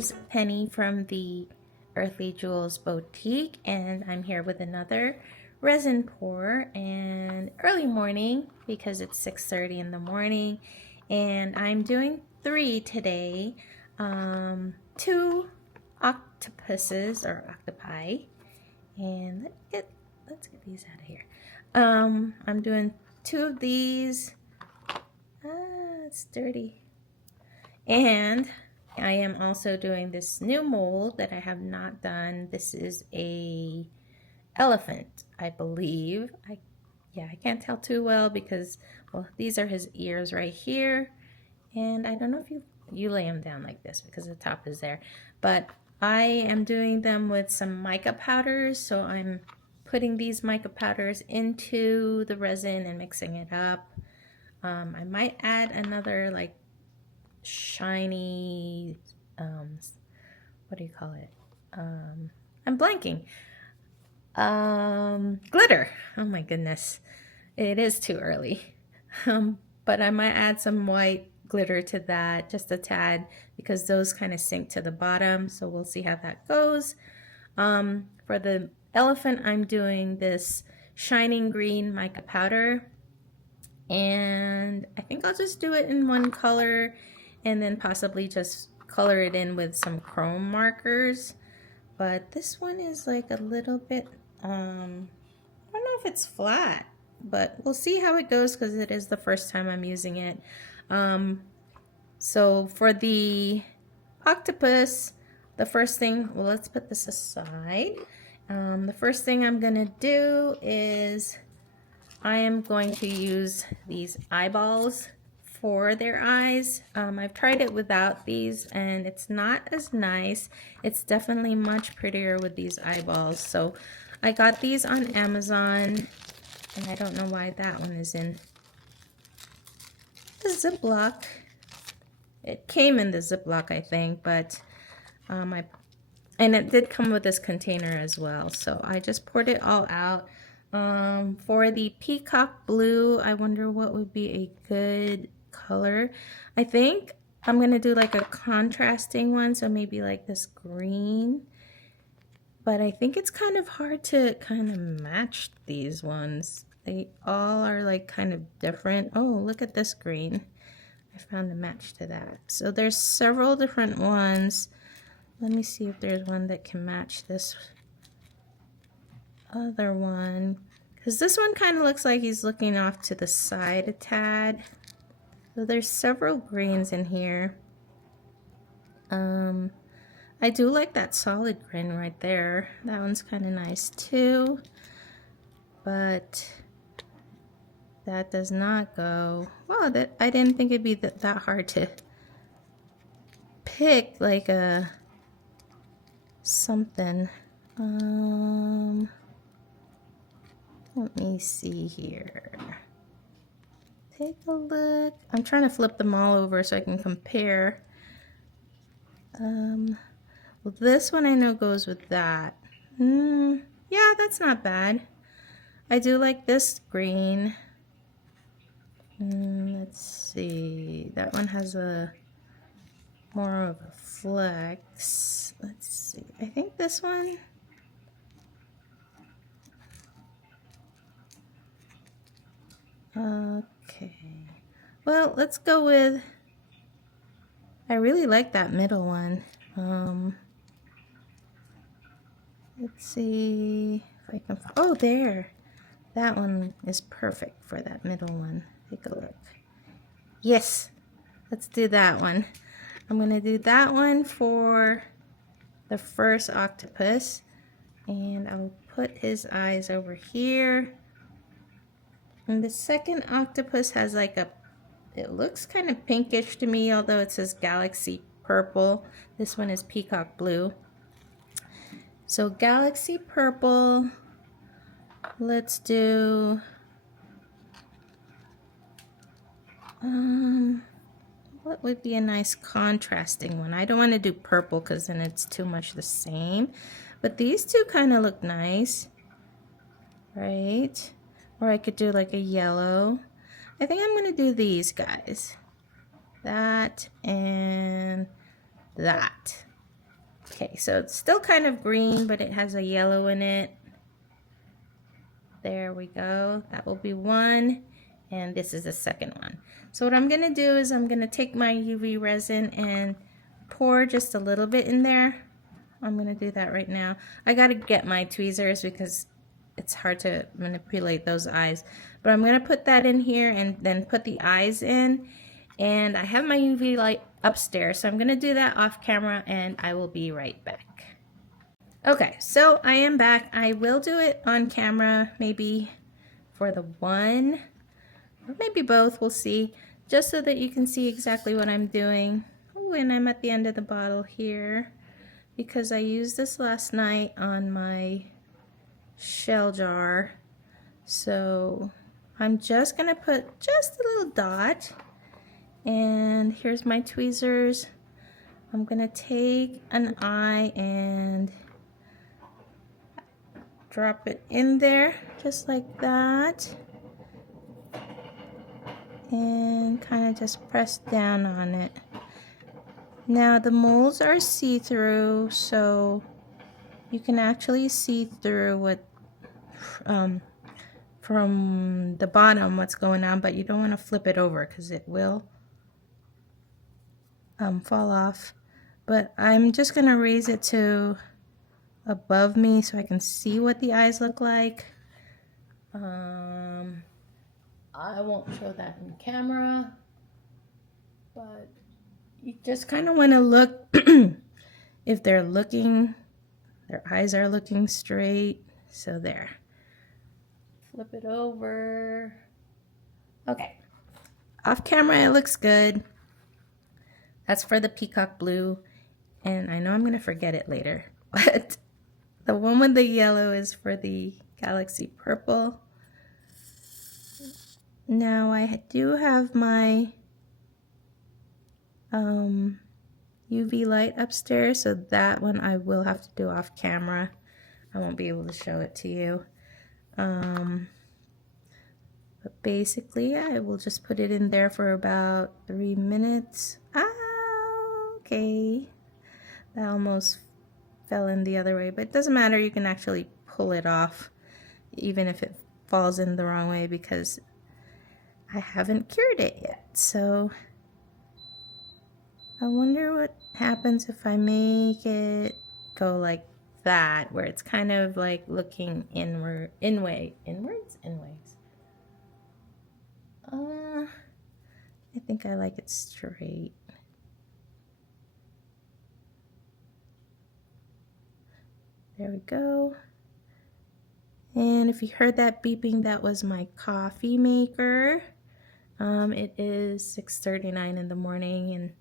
is Penny from the Earthly Jewels Boutique, and I'm here with another resin pour and early morning because it's 6:30 in the morning, and I'm doing 3 today. 2 octopuses or octopi, and let's get these out of here. I'm doing 2 of these. It's dirty. And I am also doing this new mold that I have not done. This is a elephant, I believe. I can't tell too well because, well, these are his ears right here. And I don't know if you lay them down like this because the top is there. But I am doing them with some mica powders. So I'm putting these mica powders into the resin and mixing it up. I might add another like shiny, what do you call it? I'm blanking. Glitter. Oh my goodness. It is too early. But I might add some white glitter to that, just a tad, because those kind of sink to the bottom. So we'll see how that goes. For the elephant, I'm doing this shining green mica powder. And I think I'll just do it in one color and then possibly just color it in with some chrome markers. But this one is like a little bit, I don't know if it's flat, but we'll see how it goes because it is the first time I'm using it. So for the octopus, the first thing, well, let's put this aside. The first thing I'm gonna do is I am going to use these eyeballs for their eyes. I've tried it without these and it's not as nice. It's definitely much prettier with these eyeballs. So I got these on Amazon, and I don't know why that one is in the Ziploc. It came in the Ziploc, I think, but and it did come with this container as well. So I just poured it all out. For the peacock blue, I wonder what would be a good color. I think I'm going to do like a contrasting one, so maybe like this green. But I think it's kind of hard to kind of match these ones. They all are like kind of different. Oh, look at this green. I found a match to that. So there's several different ones. Let me see if there's one that can match this other one, because this one kind of looks like he's looking off to the side a tad. So there's several greens in here. I do like that solid green right there. That one's kind of nice too, but that does not go. Wow, that I didn't think it'd be that hard to pick like a something. Let me see here. Take a look. I'm trying to flip them all over so I can compare. Well, this one I know goes with that. Yeah, that's not bad. I do like this green. Let's see. That one has a more of a flex. Let's see. I think this one. Okay, well, let's go with, I really like that middle one. Let's see if I can, oh, there. That one is perfect for that middle one. Take a look. Yes, let's do that one. I'm going to do that one for the first octopus. And I'll put his eyes over here. And the second octopus has like a, it looks kind of pinkish to me, although it says galaxy purple. This one is peacock blue. So galaxy purple, let's do, what would be a nice contrasting one? I don't want to do purple because then it's too much the same. But these two kind of look nice, right? Or I could do like a yellow. I think I'm going to do these guys. That and that. Okay, so it's still kind of green, but it has a yellow in it. There we go. That will be one. And this is the second one. So what I'm going to do is I'm going to take my UV resin and pour just a little bit in there. I'm going to do that right now. I got to get my tweezers because it's hard to manipulate those eyes. But I'm going to put that in here and then put the eyes in. And I have my UV light upstairs, so I'm going to do that off camera and I will be right back. Okay, so I am back. I will do it on camera, maybe for the one, or maybe both, we'll see, just so that you can see exactly what I'm doing. Ooh, and I'm at the end of the bottle here, because I used this last night on my shell jar. So I'm just gonna put just a little dot, and here's my tweezers. I'm gonna take an eye and drop it in there just like that, and kind of just press down on it. Now the molds are see-through, so you can actually see through what from the bottom what's going on, but you don't want to flip it over because it will fall off. But I'm just gonna raise it to above me so I can see what the eyes look like. I won't show that in camera, but you just kind of want to look if they're looking, their eyes are looking straight. So there. Flip it over. Okay. Off camera it looks good. That's for the peacock blue, and I know I'm going to forget it later, but the one with the yellow is for the galaxy purple. Now I do have my UV light upstairs, so that one I will have to do off camera. I won't be able to show it to you. But basically I will just put it in there for about 3 minutes. Okay. That almost fell in the other way, but it doesn't matter. You can actually pull it off even if it falls in the wrong way, because I haven't cured it yet. So I wonder what happens if I make it go like that, where it's kind of like looking inwards. I think I like it straight. There we go. And if you heard that beeping, that was my coffee maker. It is 6:39 in the morning, and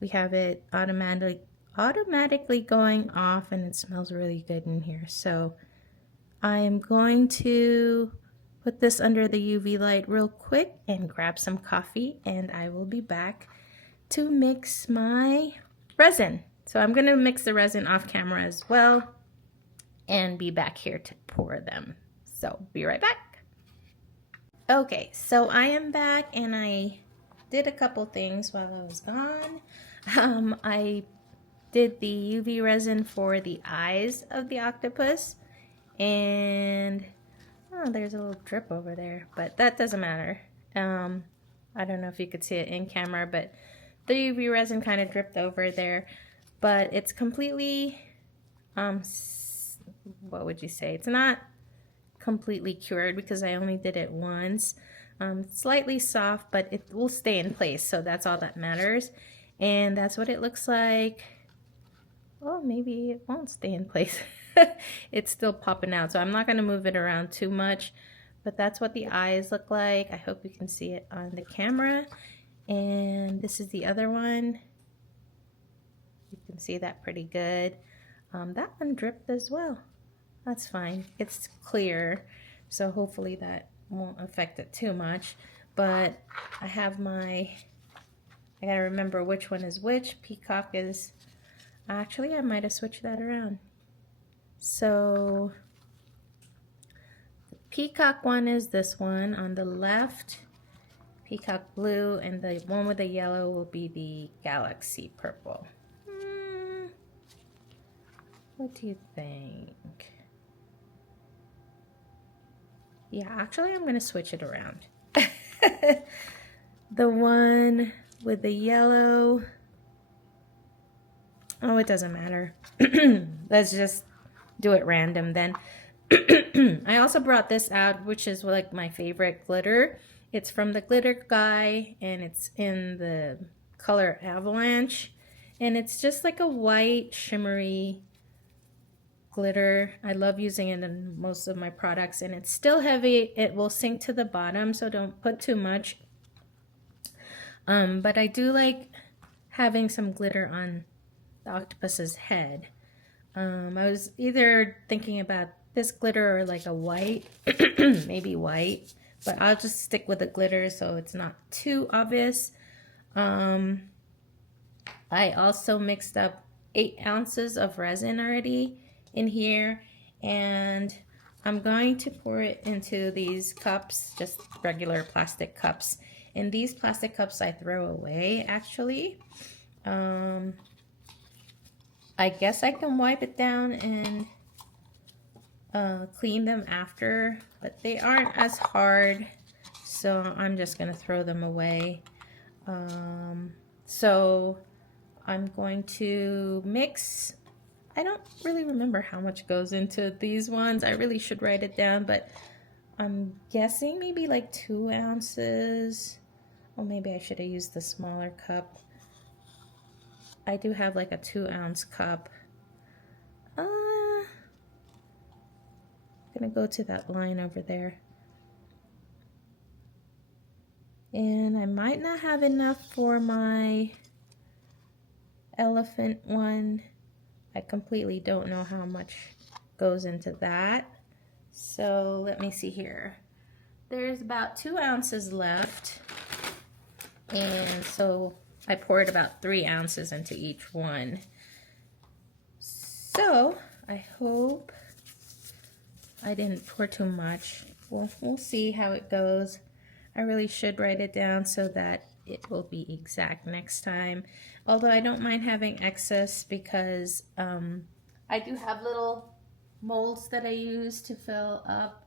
we have it automatically going off, and it smells really good in here. So I am going to put this under the UV light real quick and grab some coffee, and I will be back to mix my resin. So I'm going to mix the resin off camera as well and be back here to pour them. So be right back. Okay, so I am back, and I did a couple things while I was gone. I did the UV resin for the eyes of the octopus, and oh, there's a little drip over there, but that doesn't matter. I don't know if you could see it in camera, but the UV resin kind of dripped over there, but it's completely, what would you say? It's not completely cured because I only did it once. Slightly soft, but it will stay in place, so that's all that matters. And that's what it looks like. Oh, maybe it won't stay in place. It's still popping out, so I'm not going to move it around too much, but that's what the eyes look like. I hope you can see it on the camera. And this is the other one. You can see that pretty good. That one dripped as well. That's fine. It's clear, so hopefully that won't affect it too much. But I have my, I gotta remember which one is which. Peacock is, actually I might have switched that around. So the peacock one is this one on the left, peacock blue, and the one with the yellow will be the galaxy purple. What do you think? Yeah, actually I'm gonna switch it around. The one with the yellow. Oh, it doesn't matter. Let's just do it random then. I also brought this out, which is like my favorite glitter. It's from the Glitter Guy, and it's in the color Avalanche. And it's just like a white, shimmery glitter. I love using it in most of my products, and it's still heavy. It will sink to the bottom, so don't put too much. But I do like having some glitter on the octopus's head. I was either thinking about this glitter or like a white, maybe white, but I'll just stick with the glitter so it's not too obvious. I also mixed up 8 ounces of resin already in here, and I'm going to pour it into these cups, just regular plastic cups. And these plastic cups I throw away actually. I guess I can wipe it down and clean them after, but they aren't as hard, so I'm just gonna throw them away. So I'm going to mix. I don't really remember how much goes into these ones. I really should write it down, but I'm guessing maybe like 2 ounces. Or maybe I should have used the smaller cup. I do have like a 2-ounce cup. I'm gonna go to that line over there. And I might not have enough for my elephant one. I completely don't know how much goes into that. So let me see here. There's about 2 ounces left. And so I poured about 3 ounces into each one. So I hope I didn't pour too much. We'll see how it goes. I really should write it down so that it will be exact next time. Although I don't mind having excess because I do have little molds that I use to fill up,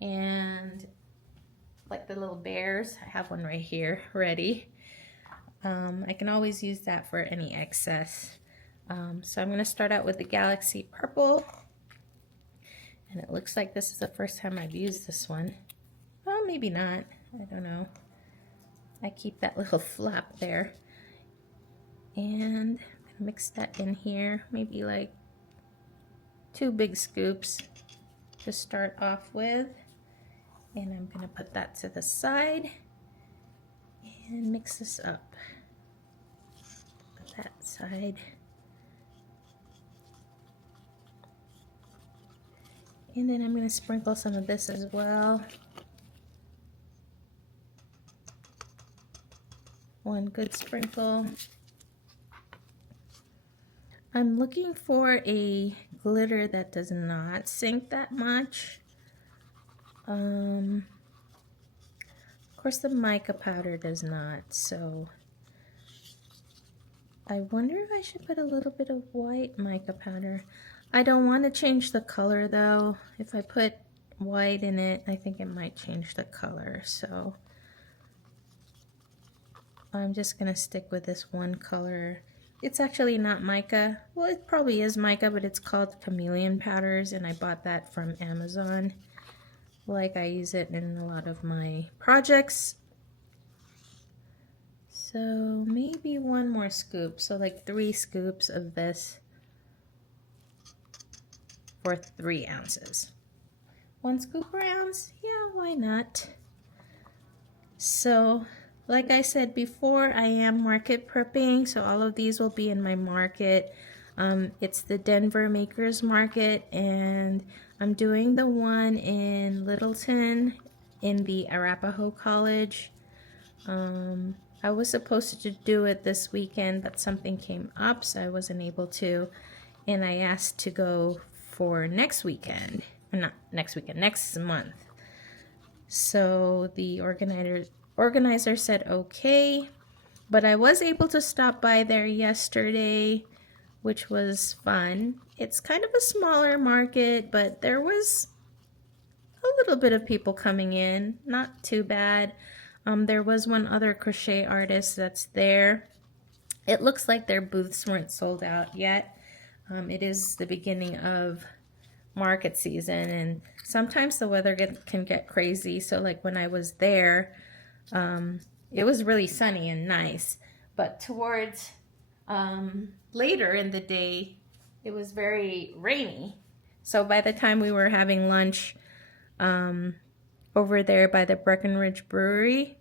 and like the little bears, I have one right here ready. I can always use that for any excess. So I'm going to start out with the Galaxy Purple. And it looks like this is the first time I've used this one. Well, maybe not. I don't know. I keep that little flap there. And mix that in here. Maybe like 2 big scoops to start off with. And I'm going to put that to the side and mix this up. Put that side. And then I'm going to sprinkle some of this as well. 1 good sprinkle. I'm looking for a glitter that does not sink that much. Of course the mica powder does not, so I wonder if I should put a little bit of white mica powder. I don't want to change the color though. If I put white in it, I think it might change the color, so I'm just gonna stick with this one color. It's actually not mica. Well, it probably is mica, but it's called Chameleon Powders, and I bought that from Amazon. Like, I use it in a lot of my projects. So maybe 1 more scoop, so like 3 scoops of this for 3 ounces. 1 scoop per ounce? Yeah, why not? So, like I said before, I am market prepping, so all of these will be in my market. It's the Denver Makers Market, and I'm doing the one in Littleton in the Arapahoe College. I was supposed to do it this weekend, but something came up, so I wasn't able to. And I asked to go for next weekend. Not next weekend, next month. So the organizer said okay, but I was able to stop by there yesterday which was fun. It's kind of a smaller market, but there was a little bit of people coming in, not too bad. There was one other crochet artist that's there. It looks like their booths weren't sold out yet. It is the beginning of market season, and sometimes the weather can get crazy. So like when I was there, it was really sunny and nice, but towards later in the day, it was very rainy. So by the time we were having lunch over there by the Breckenridge Brewery,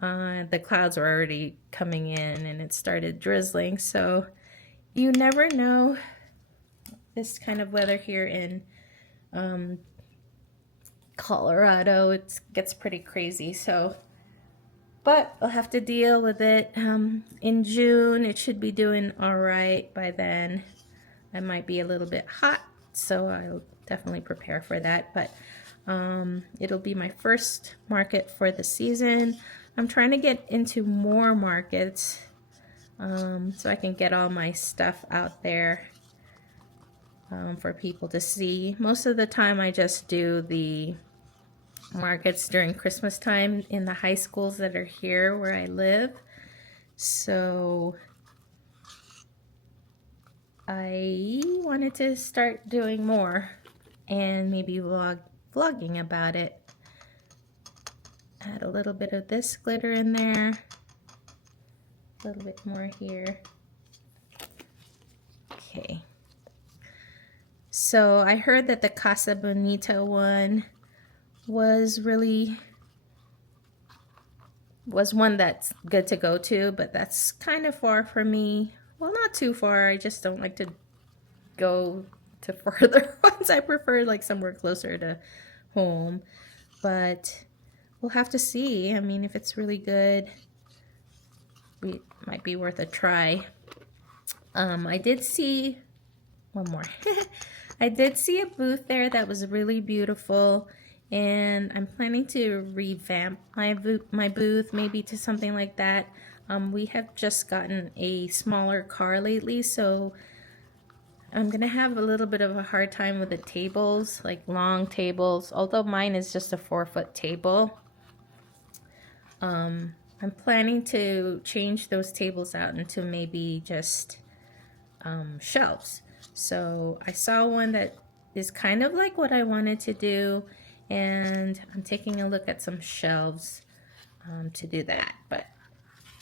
the clouds were already coming in and it started drizzling. So you never know, this kind of weather here in Colorado, it gets pretty crazy. So, but I'll have to deal with it. In June, it should be doing all right by then. I might be a little bit hot, so I'll definitely prepare for that. But it'll be my first market for the season. I'm trying to get into more markets so I can get all my stuff out there for people to see. Most of the time I just do the markets during Christmas time in the high schools that are here where I live. So I wanted to start doing more and maybe vlogging about it. Add a little bit of this glitter in there, a little bit more here. Okay. So I heard that the Casa Bonita one was one that's good to go to, but that's kind of far from me. Well, not too far. I just don't like to go to further ones. I prefer like somewhere closer to home, but we'll have to see. I mean, if it's really good, it might be worth a try. I did see one more. I did see a booth there that was really beautiful, and I'm planning to revamp my booth maybe to something like that. We have just gotten a smaller car lately, so I'm gonna have a little bit of a hard time with the tables, like long tables, although mine is just a 4-foot table. I'm planning to change those tables out into maybe just shelves. So I saw one that is kind of like what I wanted to do, and I'm taking a look at some shelves to do that. But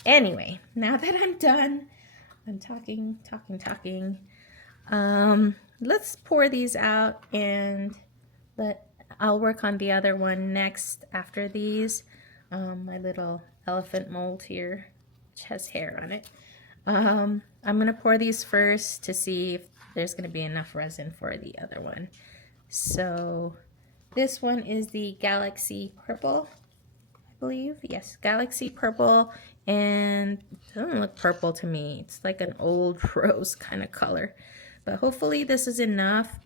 anyway, now that I'm done, I'm talking. Let's pour these out, and I'll work on the other one next after these. My little elephant mold here, which has hair on it. I'm gonna pour these first to see if there's gonna be enough resin for the other one. So this one is the Galaxy Purple, I believe. Yes, Galaxy Purple, and it doesn't look purple to me. It's like an old rose kind of color, but hopefully this is enough.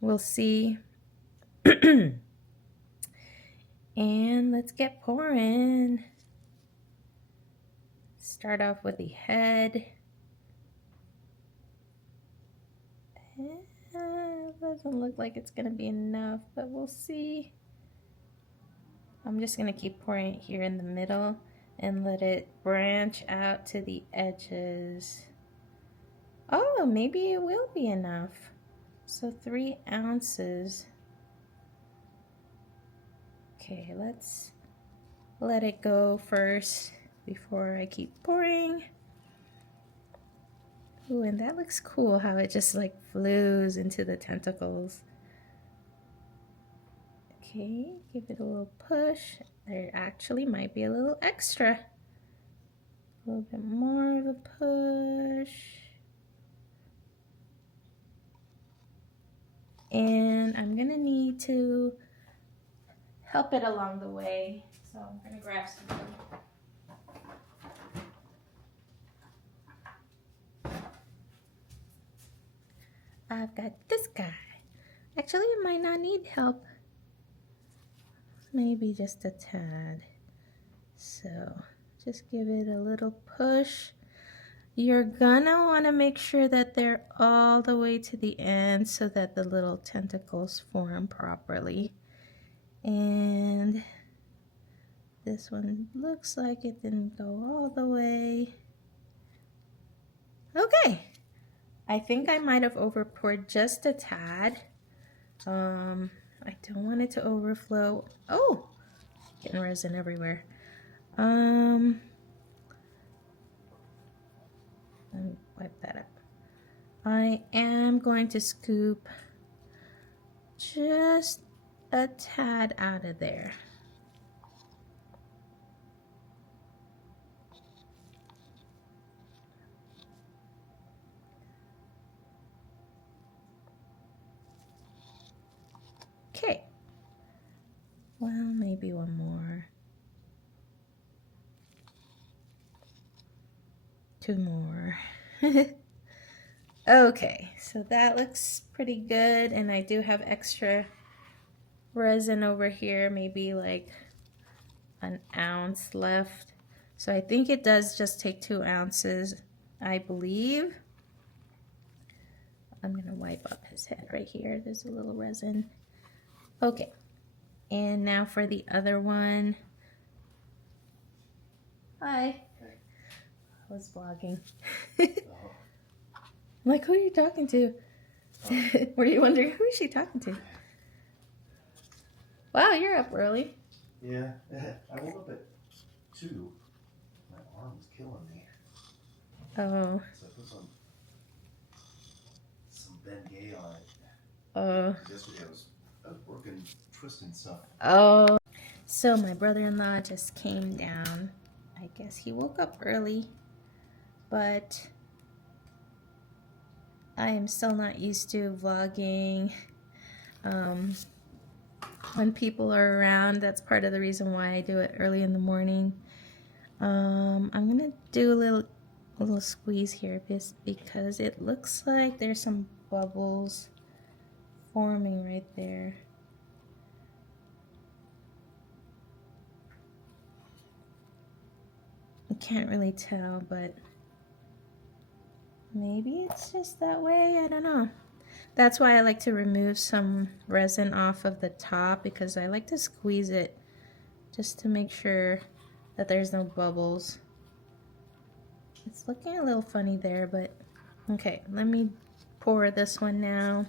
We'll see. And let's get pouring. Start off with the head. Doesn't look like it's gonna be enough, but we'll see. I'm just gonna keep pouring it here in the middle and let it branch out to the edges. Oh, maybe it will be enough. So 3 ounces. Okay, let's let it go first before I keep pouring. Ooh, and that looks cool how it just like flows into the tentacles. Okay, give it a little push. There actually might be a little extra. A little bit more of a push. And I'm gonna need to help it along the way. So I'm gonna grab some. I've got this guy. Actually, it might not need help. Maybe just a tad. So just give it a little push. You're gonna want to make sure that they're all the way to the end so that the little tentacles form properly. And this one looks like it didn't go all the way. Okay, I think I might have over poured just a tad. I don't want it to overflow. Oh, getting resin everywhere. Let me wipe that up. I am going to scoop just a tad out of there. Okay. Well, maybe one more. 2 more. Okay, so that looks pretty good, and I do have extra resin over here, maybe like an ounce left. So I think it does just take 2 ounces, I believe. I'm gonna wipe up his head right here. There's a little resin. Okay, and now for the other one. Hi. I was vlogging. I'm like, who are you talking to? Were you wondering who is she talking to? Wow, you're up early. Yeah, I woke up at 2. My arm was killing me. Oh. So I put some Ben-Gay on it. Oh. Yesterday I was working, twisting stuff. Oh. So my brother-in-law just came down. I guess he woke up early, but I am still not used to vlogging when people are around. That's part of the reason why I do it early in the morning. I'm gonna do a little squeeze here because it looks like there's some bubbles forming right there. I can't really tell, but maybe it's just that way. I don't know. That's why I like to remove some resin off of the top, because I like to squeeze it just to make sure that there's no bubbles. It's looking a little funny there, but okay, let me pour this one now.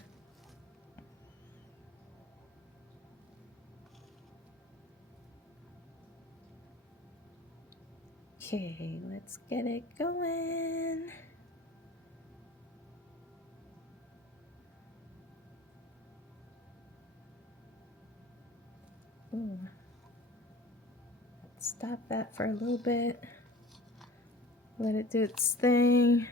Okay, let's get it going. Ooh. Let's stop that for a little bit. Let it do its thing.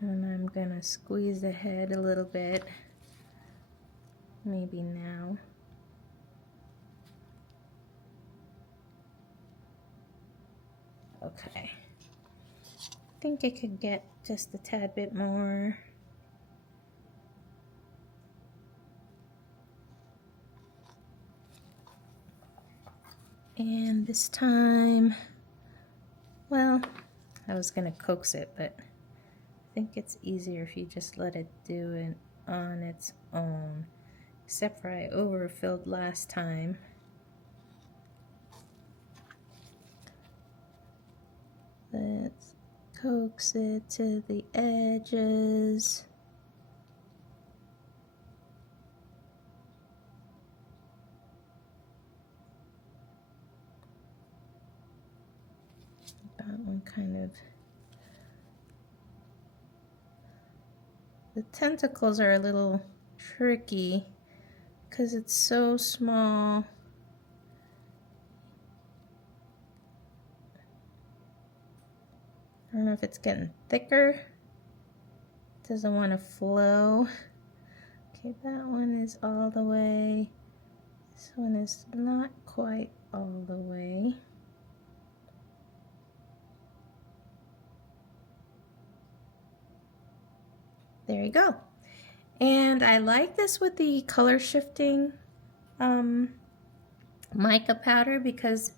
And I'm gonna squeeze the head a little bit. Maybe now. Okay. I think I could get just a tad bit more. And this time, well, I was gonna coax it, but I think it's easier if you just let it do it on its own. Except for I overfilled last time. Let's coax it to the edges. That one kind of... The tentacles are a little tricky because it's so small. I don't know if it's getting thicker. It doesn't want to flow. Okay, that one is all the way. This one is not quite all the way. There you go. And I like this with the color shifting mica powder because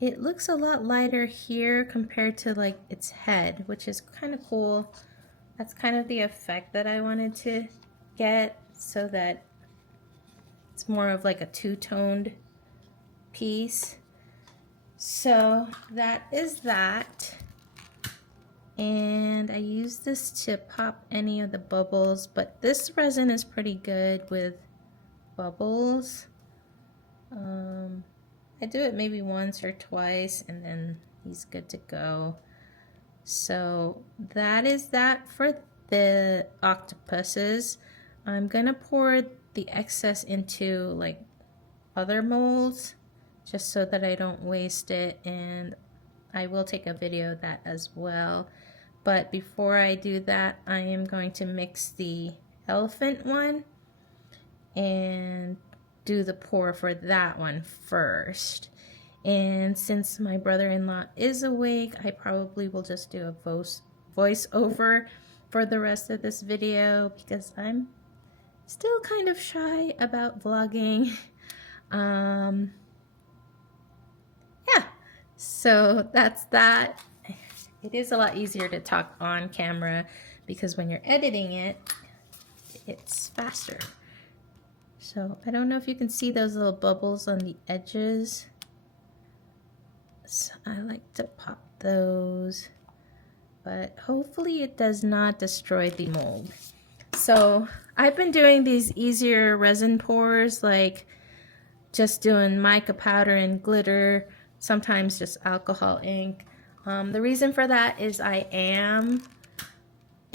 it looks a lot lighter here compared to like its head, which is kind of cool. That's kind of the effect that I wanted to get, so that it's more of like a two-toned piece. So that is that. And I use this to pop any of the bubbles, but this resin is pretty good with bubbles. I do it maybe once or twice and then he's good to go. So that is that for the octopuses. I'm gonna pour the excess into like other molds just so that I don't waste it, and I will take a video of that as well. But before I do that, I am going to mix the elephant one and do the pour for that one first. And since my brother-in-law is awake, I probably will just do a voiceover for the rest of this video because I'm still kind of shy about vlogging. Yeah, so that's that. It is a lot easier to talk on camera because when you're editing it, it's faster. So I don't know if you can see those little bubbles on the edges. So I like to pop those, but hopefully it does not destroy the mold. So I've been doing these easier resin pours, like just doing mica powder and glitter, sometimes just alcohol ink. The reason for that is I am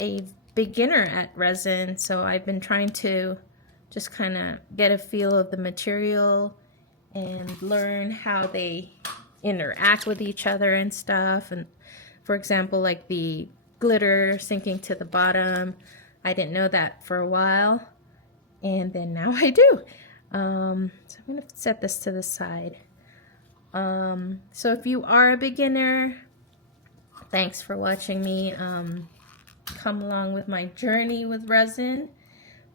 a beginner at resin, so I've been trying to just kind of get a feel of the material and learn how they interact with each other and stuff. And for example, like the glitter sinking to the bottom, I didn't know that for a while, and then now I do. So I'm gonna set this to the side. So if you are a beginner, thanks for watching me come along with my journey with resin.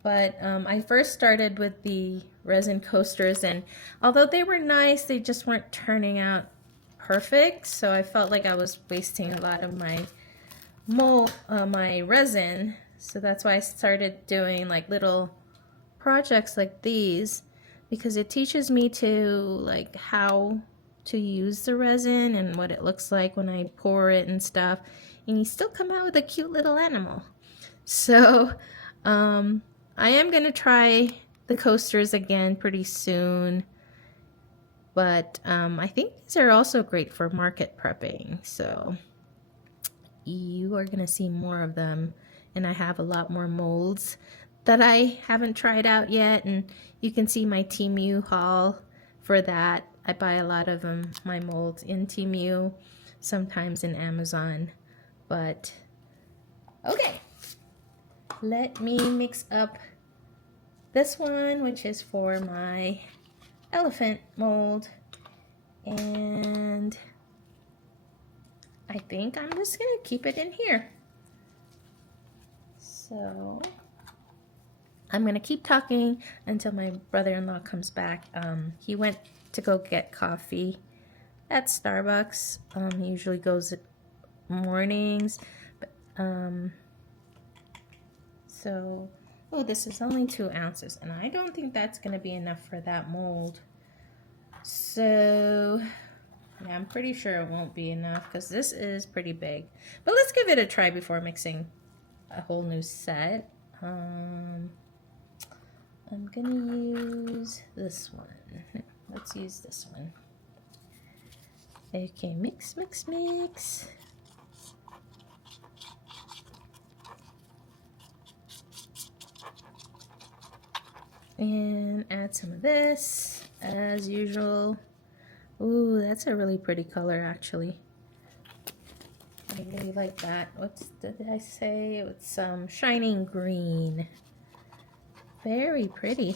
But I first started with the resin coasters, and although they were nice, they just weren't turning out perfect. So I felt like I was wasting a lot of my my resin. So that's why I started doing like little projects like these, because it teaches me to like how to use the resin and what it looks like when I pour it and stuff, and you still come out with a cute little animal. So I am gonna try the coasters again pretty soon, but I think these are also great for market prepping, so you are gonna see more of them. And I have a lot more molds that I haven't tried out yet, and you can see my Temu haul for that. I buy a lot of my molds in Temu, sometimes in Amazon. But okay, let me mix up this one, which is for my elephant mold, and I think I'm just gonna keep it in here. So I'm gonna keep talking until my brother-in-law comes back. He went to go get coffee at Starbucks. He usually goes at mornings, but so oh, this is only 2 ounces, and I don't think that's gonna be enough for that mold. So yeah, I'm pretty sure it won't be enough because this is pretty big. But let's give it a try before mixing a whole new set. I'm gonna use this one. Let's use this one. Okay, mix, mix, mix. And add some of this, as usual. Ooh, that's a really pretty color, actually. I really like that. What did I say? It's shining green. Very pretty.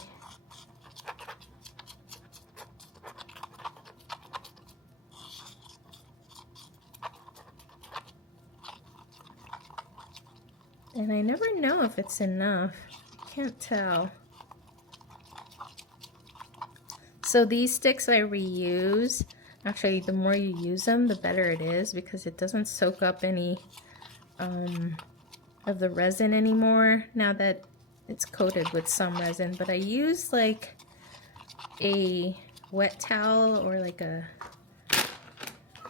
And I never know if it's enough. Can't tell. So these sticks I reuse. Actually, the more you use them, the better it is because it doesn't soak up any of the resin anymore now that it's coated with some resin. But I use like a wet towel or like a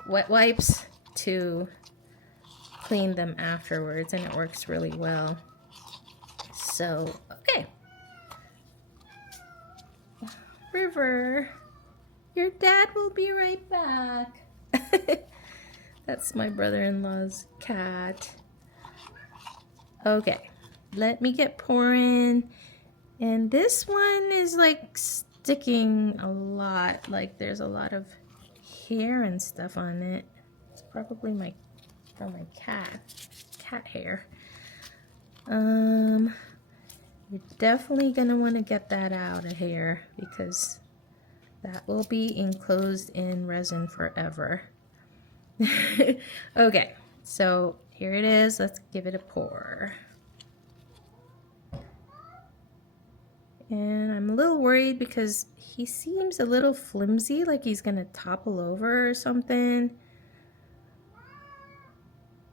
wet wipes to clean them afterwards, and it works really well. So, okay. River, your dad will be right back. That's my brother-in-law's cat. Okay, let me get pouring. And this one is like sticking a lot. Like there's a lot of hair and stuff on it. It's probably from my cat hair. You're definitely gonna want to get that out of here because that will be enclosed in resin forever. Okay, so here it is. Let's give it a pour. And I'm a little worried because he seems a little flimsy, like he's gonna topple over or something.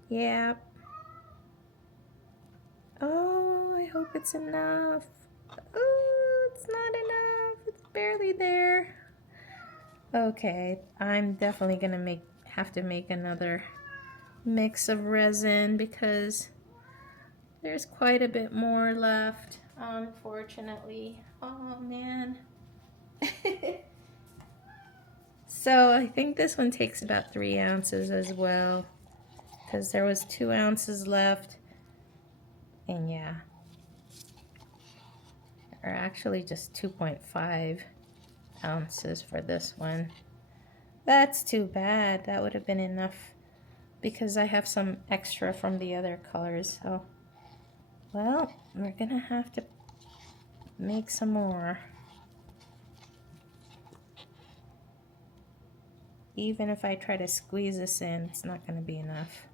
Yeah. Oh, I hope it's enough. Oh, it's not enough. It's barely there. Okay, I'm definitely gonna have to make another mix of resin because there's quite a bit more left, unfortunately. Oh man. So I think this one takes about 3 ounces as well because there was 2 ounces left. And yeah, or actually just 2.5 ounces for this one. That's too bad. That would have been enough because I have some extra from the other colors. So, well, we're gonna have to make some more. Even if I try to squeeze this in, it's not gonna be enough.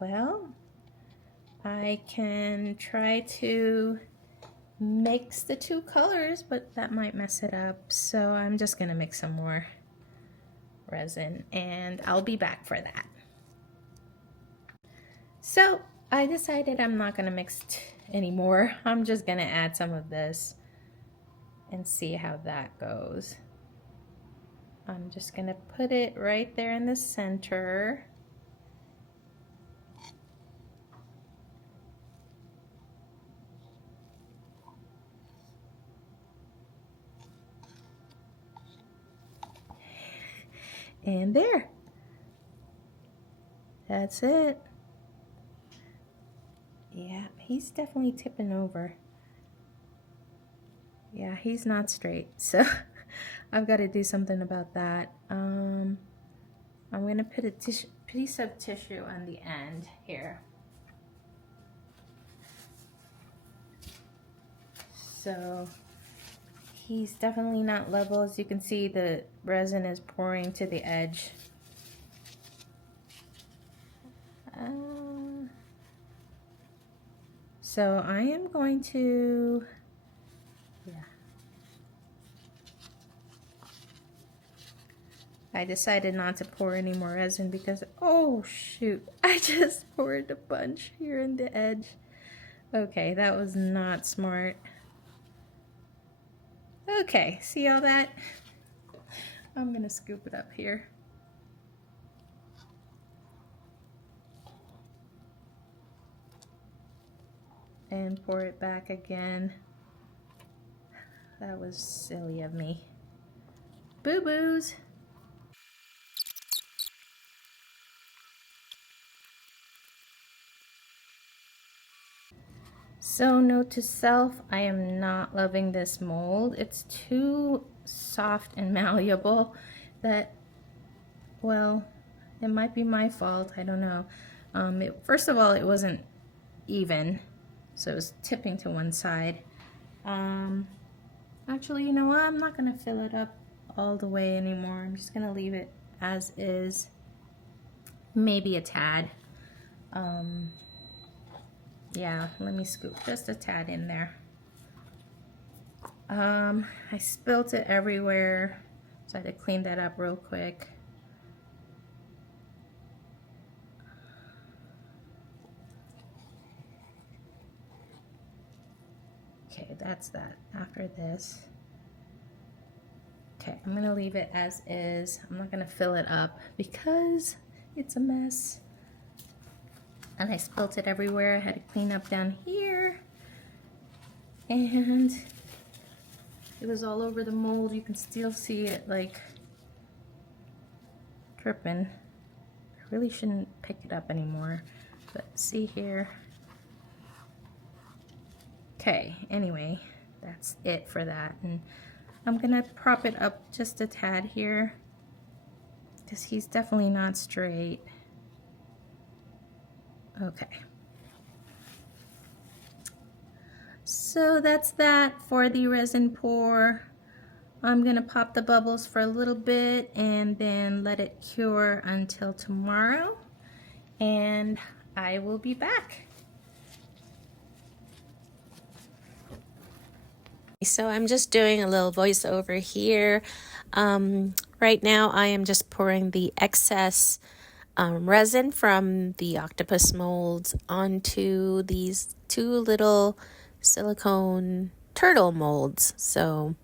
Well, I can try to mix the 2 colors, but that might mess it up. So I'm just gonna mix some more resin and I'll be back for that. So I decided I'm not gonna mix anymore. I'm just gonna add some of this and see how that goes. I'm just gonna put it right there in the center. And there. That's it. Yeah, he's definitely tipping over. Yeah, he's not straight, so I've got to do something about that. I'm gonna put a piece of tissue on the end here. So he's definitely not level. As you can see, the resin is pouring to the edge. So I am going to, I decided not to pour any more resin because, oh shoot, I just poured a bunch here in the edge. Okay, that was not smart. Okay, see all that? I'm gonna scoop it up here. And pour it back again. That was silly of me. Boo-boos! So note to self, I am not loving this mold. It's too soft and malleable that, well, it might be my fault, I don't know. First of all, it wasn't even, so it was tipping to one side. Actually, you know what? I'm not gonna fill it up all the way anymore. I'm just gonna leave it as is. Maybe a tad. Yeah, let me scoop just a tad in there. I spilt it everywhere, so I had to clean that up real quick. Okay, that's that. After this, okay, I'm gonna leave it as is. I'm not gonna fill it up because it's a mess. And I spilt it everywhere. I had to clean up down here. And it was all over the mold. You can still see it like dripping. I really shouldn't pick it up anymore, but see here. Okay, anyway, that's it for that. And I'm gonna prop it up just a tad here because he's definitely not straight. Okay. So that's that for the resin pour. I'm gonna pop the bubbles for a little bit and then let it cure until tomorrow, and I will be back. So I'm just doing a little voiceover here. Right now I am just pouring the excess resin from the octopus molds onto these two little silicone turtle molds. So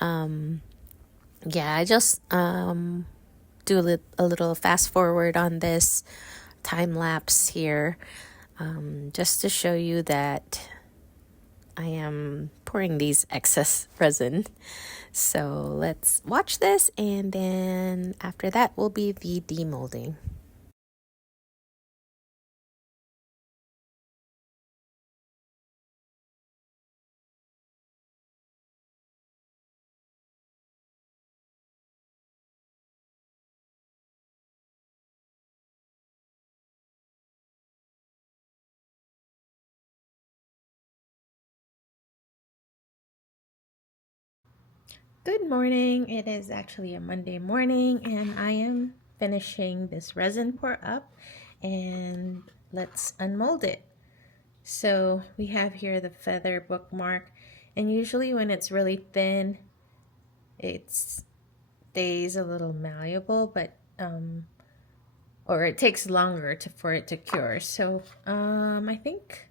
yeah, I just do a little fast forward on this time lapse here, just to show you that I am pouring these excess resin. So let's watch this, and then after that will be the demolding. Good morning. It is actually a Monday morning, and I am finishing this resin pour up, and let's unmold it. So we have here the feather bookmark, and usually when it's really thin, it stays a little malleable, but or it takes longer for it to cure. So I think,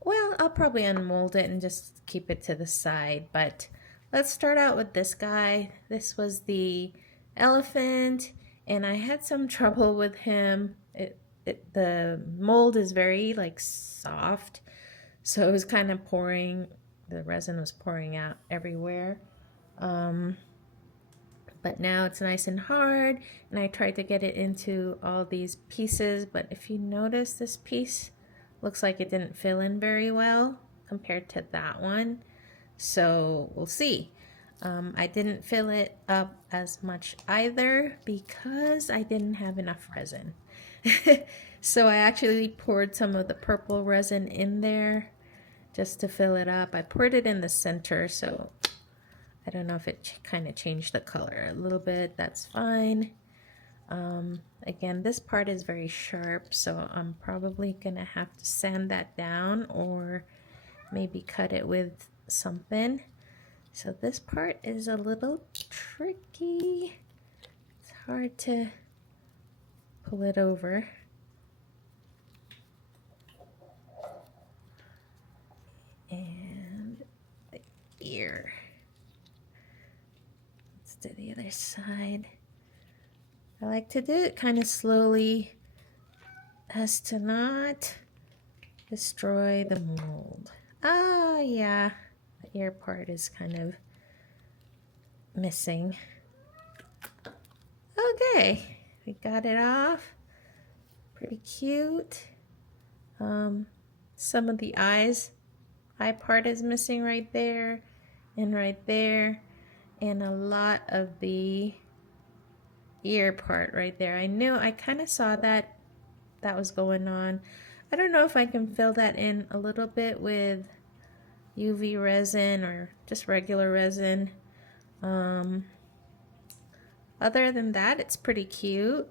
well, I'll probably unmold it and just keep it to the side. But let's start out with this guy. This was the elephant, and I had some trouble with him. The mold is very like soft, so it was kind of pouring. The resin was pouring out everywhere. But now it's nice and hard, and I tried to get it into all these pieces, but if you notice, this piece looks like it didn't fill in very well compared to that one. So we'll see. I didn't fill it up as much either because I didn't have enough resin. So I actually poured some of the purple resin in there just to fill it up. I poured it in the center, so I don't know if it kind of changed the color a little bit. That's fine. Again, this part is very sharp, so I'm probably gonna have to sand that down or maybe cut it with something. So this part is a little tricky. It's hard to pull it over. And the ear. Let's do the other side. I like to do it kind of slowly as to not destroy the mold. Ah, yeah, the ear part is kind of missing. Okay, we got it off. Pretty cute. Some of the eye part is missing right there and right there, and a lot of the ear part right there. I kind of saw that was going on. I don't know if I can fill that in a little bit with UV resin or just regular resin. Other than that, it's pretty cute.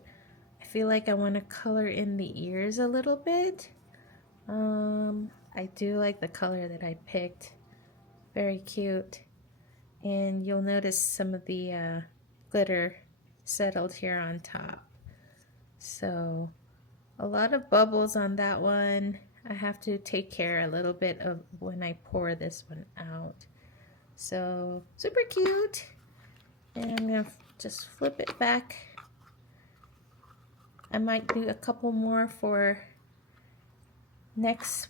I feel like I want to color in the ears a little bit. I do like the color that I picked. Very cute. And you'll notice some of the glitter settled here on top. So a lot of bubbles on that one. I have to take care a little bit of when I pour this one out. So super cute. And I'm gonna just flip it back. I might do a couple more for next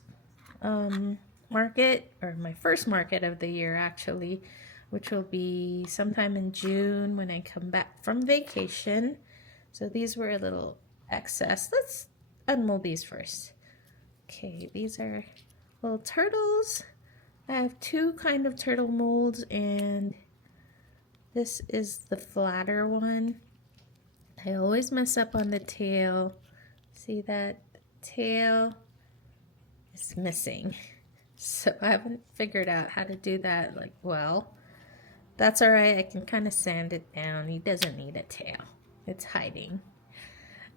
market, or my first market of the year actually, which will be sometime in June when I come back from vacation. So these were a little excess. Let's unmold these first. Okay, these are little turtles. I have two kind of turtle molds, and this is the flatter one. I always mess up on the tail. See that tail is missing. So I haven't figured out how to do that like well. That's all right. I can kind of sand it down. He doesn't need a tail. It's hiding.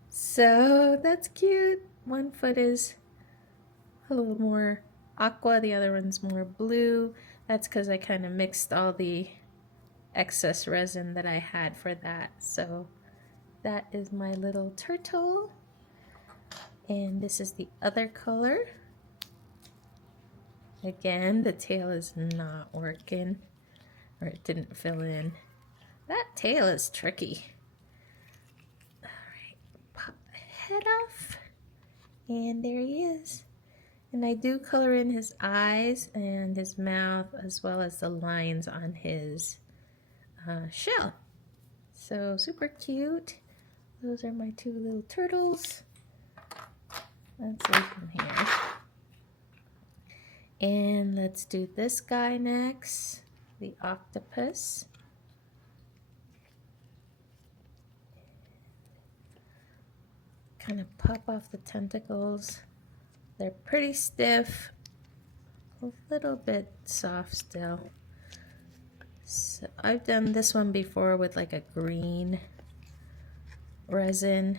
So that's cute. One foot is a little more aqua. The other one's more blue. That's because I kind of mixed all the excess resin that I had for that. So that is my little turtle. And this is the other color. Again, the tail is not working, or it didn't fill in. That tail is tricky. All right, pop the head off. And there he is. And I do color in his eyes and his mouth, as well as the lines on his shell. So super cute. Those are my two little turtles. Let's leave them here. And let's do this guy next, the octopus. Kind of pop off the tentacles. They're pretty stiff, a little bit soft still. So I've done this one before with like a green resin.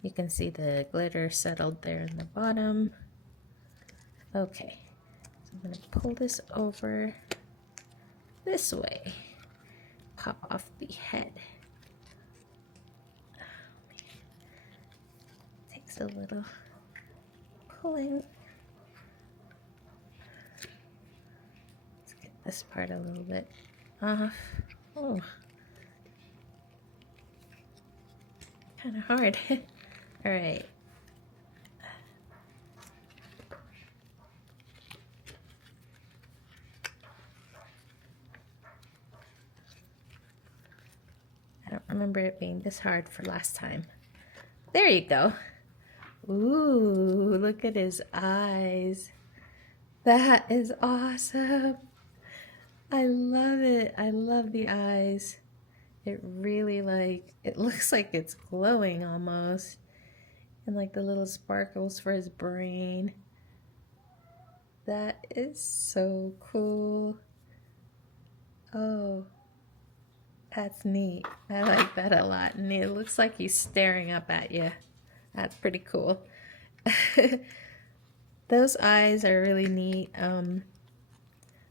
You can see the glitter settled there in the bottom. Okay, so I'm gonna pull this over this way. Pop off the head. Takes a little pulling. Let's get this part a little bit off. Oh, kind of hard. All right. I don't remember it being this hard for last time. There you go. Ooh, look at his eyes. That is awesome. I love it. I love the eyes. It really it looks like it's glowing almost. And like the little sparkles for his brain. That is so cool. Oh, that's neat. I like that a lot. And it looks like he's staring up at you. That's pretty cool. Those eyes are really neat.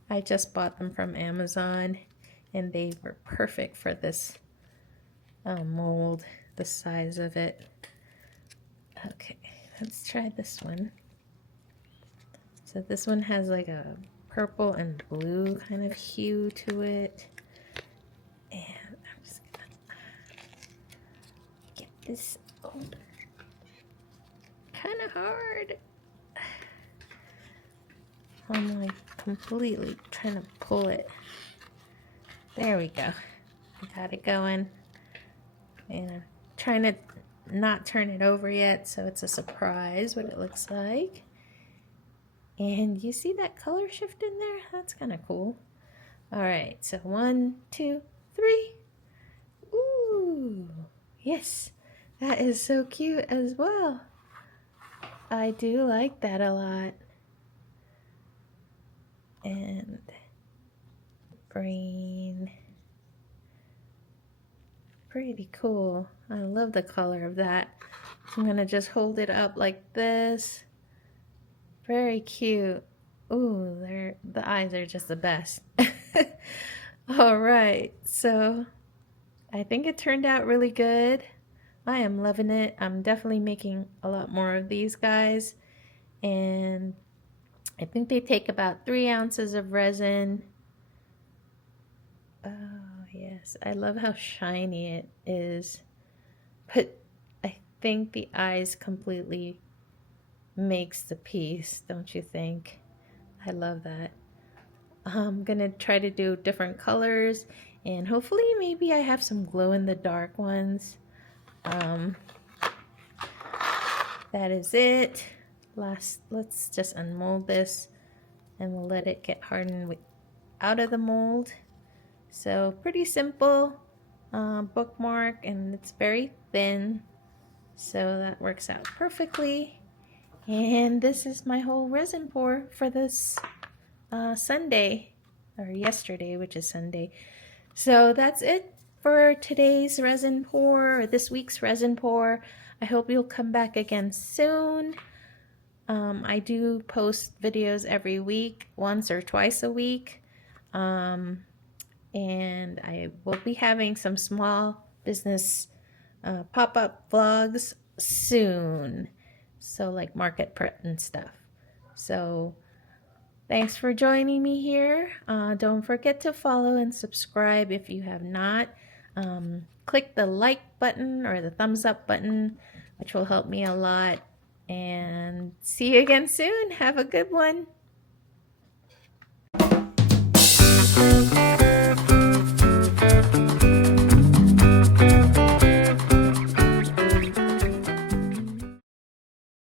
I just bought them from Amazon, and they were perfect for this mold, the size of it. Okay, let's try this one. So this one has like a purple and blue kind of hue to it. And I'm just gonna get this over. Kind of hard. I'm like completely trying to pull it. There we go. Got it going. And I'm trying to not turn it over yet, so it's a surprise what it looks like. And you see that color shift in there? That's kind of cool. All right, so 1, 2, 3. Ooh, yes, that is so cute as well. I do like that a lot. And green. Pretty cool. I love the color of that. So I'm gonna just hold it up like this. Very cute. Ooh, the eyes are just the best. All right, so I think it turned out really good. I am loving it. I'm definitely making a lot more of these guys. And I think they take about 3 ounces of resin. Oh, yes. I love how shiny it is. But I think the eyes completely makes the piece, don't you think? I love that. I'm gonna try to do different colors and hopefully maybe I have some glow in the dark ones. That is it. Let's just unmold this and we'll let it get hardened out of the mold. So pretty simple bookmark, and it's very thin, so that works out perfectly. And this is my whole resin pour for this Sunday, or yesterday, which is Sunday. So that's it for today's resin pour, or this week's resin pour. I hope you'll come back again soon. I do post videos every week, once or twice a week. And I will be having some small business pop-up vlogs soon. So like market prep and stuff. So thanks for joining me here. Don't forget to follow and subscribe if you have not. Click the like button or the thumbs up button, which will help me a lot. And see you again soon. Have a good one.